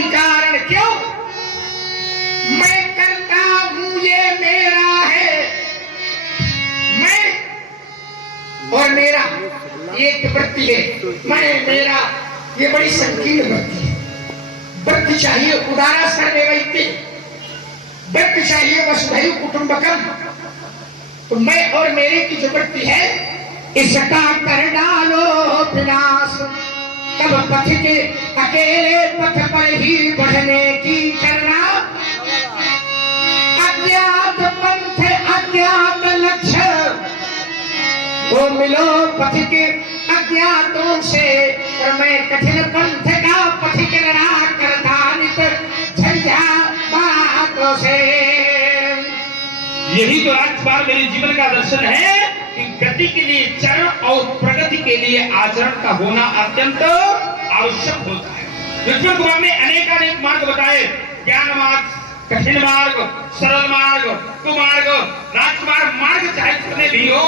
कोई कारण क्यों? मैं करता हूं ये मेरा है, मैं और मेरा एक वृत्ति है। मैं मेरा ये बड़ी संकीर्ण वृत्ति है। वृत्ति चाहिए उदारा सर्वैवैते, वृत्ति चाहिए वसुधैव कुटुंबकम। तो मैं और मेरे की जो वृत्ति है इसका कर डालो विनाश, तब पथ के अकेले पथ पर ही बढ़ने की करना। अज्ञात पंथ अज्ञात लक्ष्य, वो मिलो पथ के अज्ञातों से, और मैं कठिन पंथ का पथिक लड़ा करता नित झंझा बातों से। यही तो राजकुमार मेरे जीवन का दर्शन है कि गति के लिए चरण और प्रगति के लिए आचरण का होना अत्यंत आवश्यक होता है। विष्णु कुमार ने अनेक मार्ग बताए, ज्ञान मार्ग, कठिन मार्ग, सरल मार्ग, कुमार्ग। राजकुमार मार्ग चाहे कितने भी हो,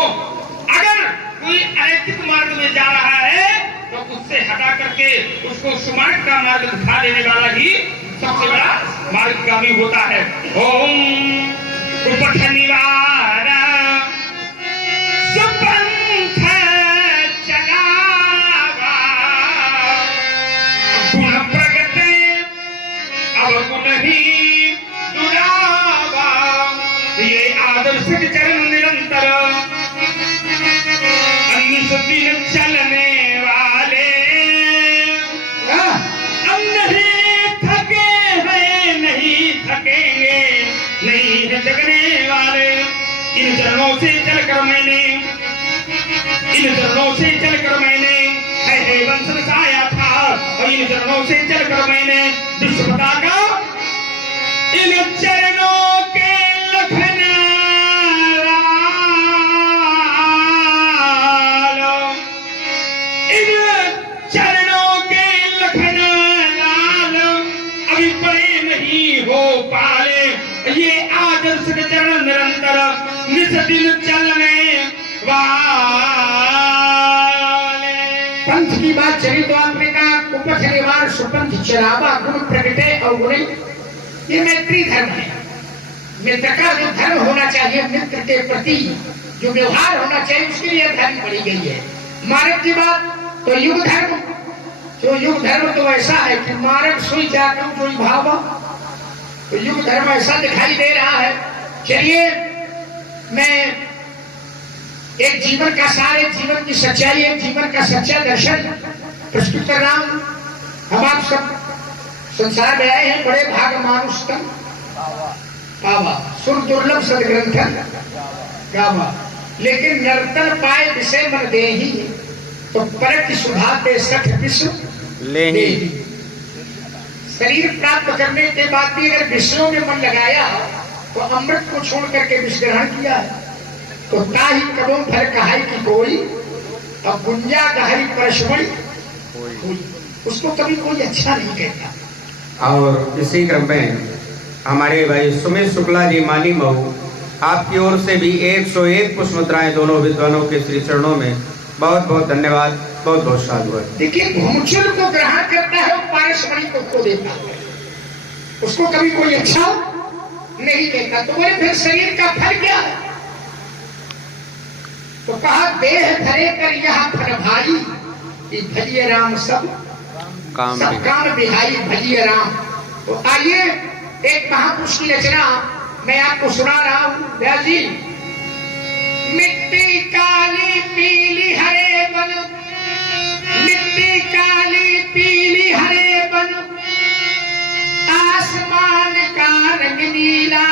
अगर कोई अनैतिक मार्ग में जा रहा है तो उससे हटा करके उसको सुमार्ग का मार्ग दिखा देने वाला ही सबसे बड़ा मार्गगामी होता है। ओम उपथ निवार सुपंथ चलावा, गुण प्रगटे अवगुण ही दुरावा। ये आदर्श के चरण निरंतर अन्य दिन चलने वाले, हम नहीं थके हैं नहीं थकेंगे, नहीं है जगने वाले। इन चरणों से चलकर मैंने, इन चरणों से चलकर मैंने है वंश बसाया था, और इन चरणों से चलकर मैंने विश्व पताका, इन चरणों के लखन लाल, इन चरणों के लखन लाल, अभी बड़े नहीं हो पाले। ये आदर्श के चरण निरंतर निस दिन चलने वाले। पंथ की बात चली तो आपने कहा उपथ निवार सुपंथ चलावा, गुण प्रगटे अवगुण। ये मैत्री धर्म है। मित्र का जो धर्म होना चाहिए, मित्र के प्रति जो व्यवहार होना चाहिए, उसके लिए धर्म पड़ी गई है। मार्ग की बात तो युग धर्म, तो युग धर्म तो ऐसा है कि मार्ग सुई जाकर जो भावा, तो युग धर्म ऐसा दिखाई दे रहा है। चलिए मैं एक जीवन का सार, एक जीवन की सच्चाई, एक जीवन का सच्चा दर्शन प्रस्तुत कर रहा हूं। हम आप सब संसार में आए हैं, बड़े भाग मानुष तन पावा, सुर दुर्लभ सदग्रंथन गावा, लेकिन नर्तन पाए विषय मन दे ही, तो परक सुधा पे सठ विश्व ले ही। शरीर प्राप्त करने के बाद भी अगर विषयों में मन लगाया तो अमृत को छोड़ करके विष ग्रहण किया है, तो ताही कदम फल कहाई की कोई, अब गुंजा गहरी परशमणि कोई, उसको कभी कोई अच्छा नहीं कहता। और इसी क्रम में हमारे भाई सुमित शुक्ला जी मानी मऊ, आपकी ओर से भी 101 पुष्प मुद्राएं दोनों विद्वानों के श्री चरणों में बहुत बहुत धन्यवाद, बहुत बहुत साधुवाद। देखिए भूचुल को ग्रहण करता है और पारसमणि को देता है, उसको कभी कोई अच्छा नहीं कहता। तो बोले फिर शरीर का फल क्या है? तो कहा देह धरे कर यह फल भाई, कि भजिए राम सब काम बिहारी भजिए राम। तो आइए एक महापुरुष की रचना मैं आपको सुना रहा हूं। व्यास जी, मिट्टी काली पीली हरे बन, मिट्टी काली पीली हरे बन, आसमान का रंग नीला,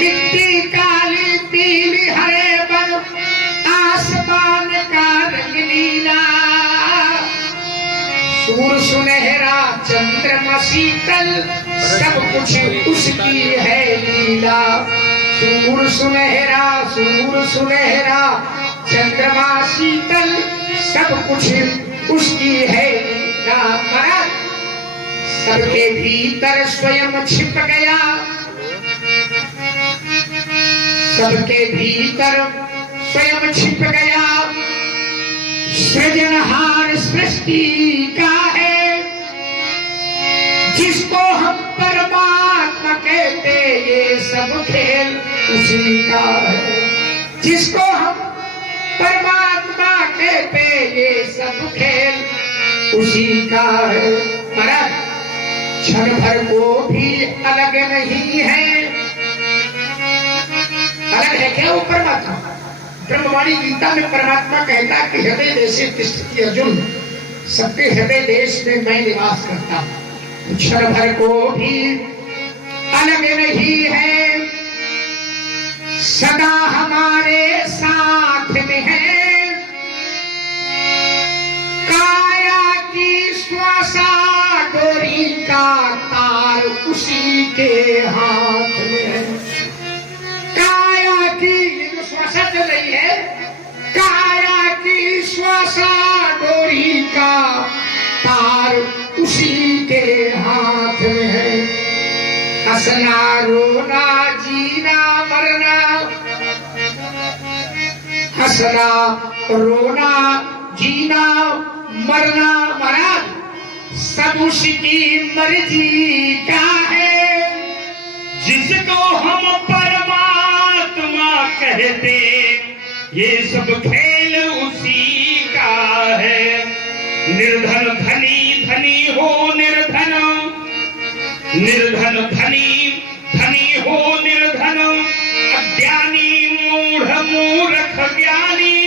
मिट्टी काली पीली हरे बन, आसमान का रंग नीला, सूर सुनहरा चंद्रमा शीतल, सब कुछ उसकी है लीला। सूर सुनहरा चंद्रमा शीतल, सब कुछ उसकी है लीला। सबके भीतर स्वयं छिप गया, सबके भीतर स्वयं छिप गया, सृजनहार सृष्टि का है जिसको हम परमात्मा कहते ये सब खेल उसी का है। जिसको हम परमात्मा कहते ये सब खेल उसी का है। महाराज क्षण भर को भी अलग नहीं है। अलग है क्या वो परमात्मा? ब्रह्मवाणी गीता में परमात्मा कहता कि हृदय देशे तिष्ठति अर्जुन, सबके हृदय देश में मैं निवास करता हूं। क्षण भर को भी अलग नहीं है, सदा हमारे साथ में है। काया की श्वासा डोरी का तार उसी के हाथ में है। काया की जो श्वासा चल रही है, काया की श्वासा डोरी का तार उसी के हाथ में है। हंसना रोना जीना मरना, हंसना रोना जीना मरना महाराज सब उसकी मर्जी का है। जिसको हम परमात्मा कहते ये सब खेल उसी का है। निर्धन धनी धनी हो निर्धन, निर्धन धनी धनी हो निर्धन, अज्ञानी मूढ़ मूर्ख ज्ञानी,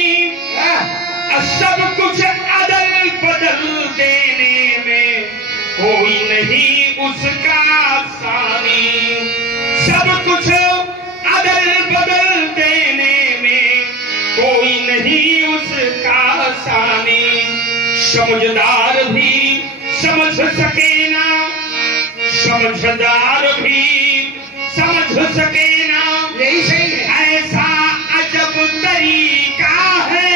सब कुछ अदल बदल देने में कोई नहीं उसका सानी। सब कुछ अदल बदल देने में कोई नहीं उसका सानी। समझदार भी समझ सके ना, समझदार भी समझ सके ना, यही सही है। ऐसा अजब तरीका है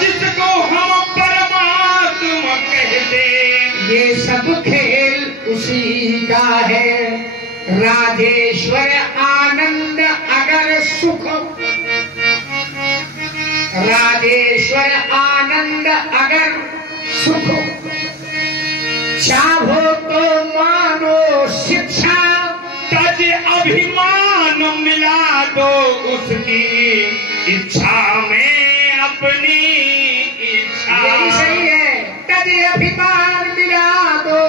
जिसको हम परमात्मा कहते ये सब खेल उसी का है। राजेश्वर आनंद अगर सुख, राजेश्वर आनंद अगर सुख, चाहो तो मानो शिक्षा, तज अभिमान मिला दो उसकी इच्छा में अपनी इच्छा। यही सही है। तज अभिमान मिला दो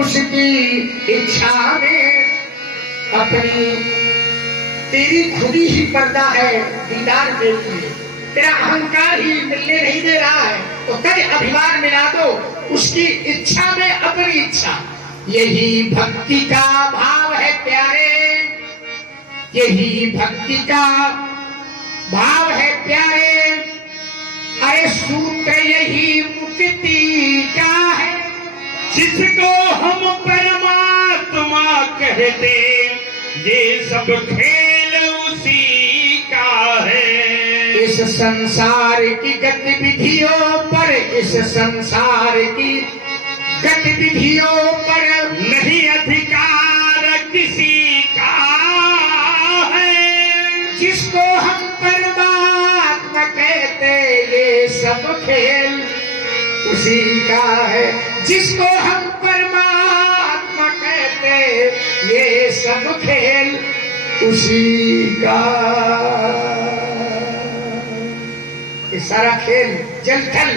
उसकी इच्छा में अपनी। तेरी खुदी ही पर्दा है दीदार के लिए, तेरा अहंकार ही मिलने नहीं दे रहा है, तो तज अभिमान मिला दो उसकी इच्छा में अपनी इच्छा। यही भक्ति का भाव है प्यारे, यही भक्ति का भाव है प्यारे। अरे सूत्र यही मुक्ति का है। जिसको हम परमात्मा कहते ये सब खेल उसी का है। इस संसार की गतिविधियों पर, इस संसार की गतिविधियों पर नहीं अधिकार किसी का है। जिसको हम परमात्मा कहते ये सब खेल उसी का है। जिसको हम परमात्मा कहते ये सब खेल उसी का। ये सारा खेल जल थल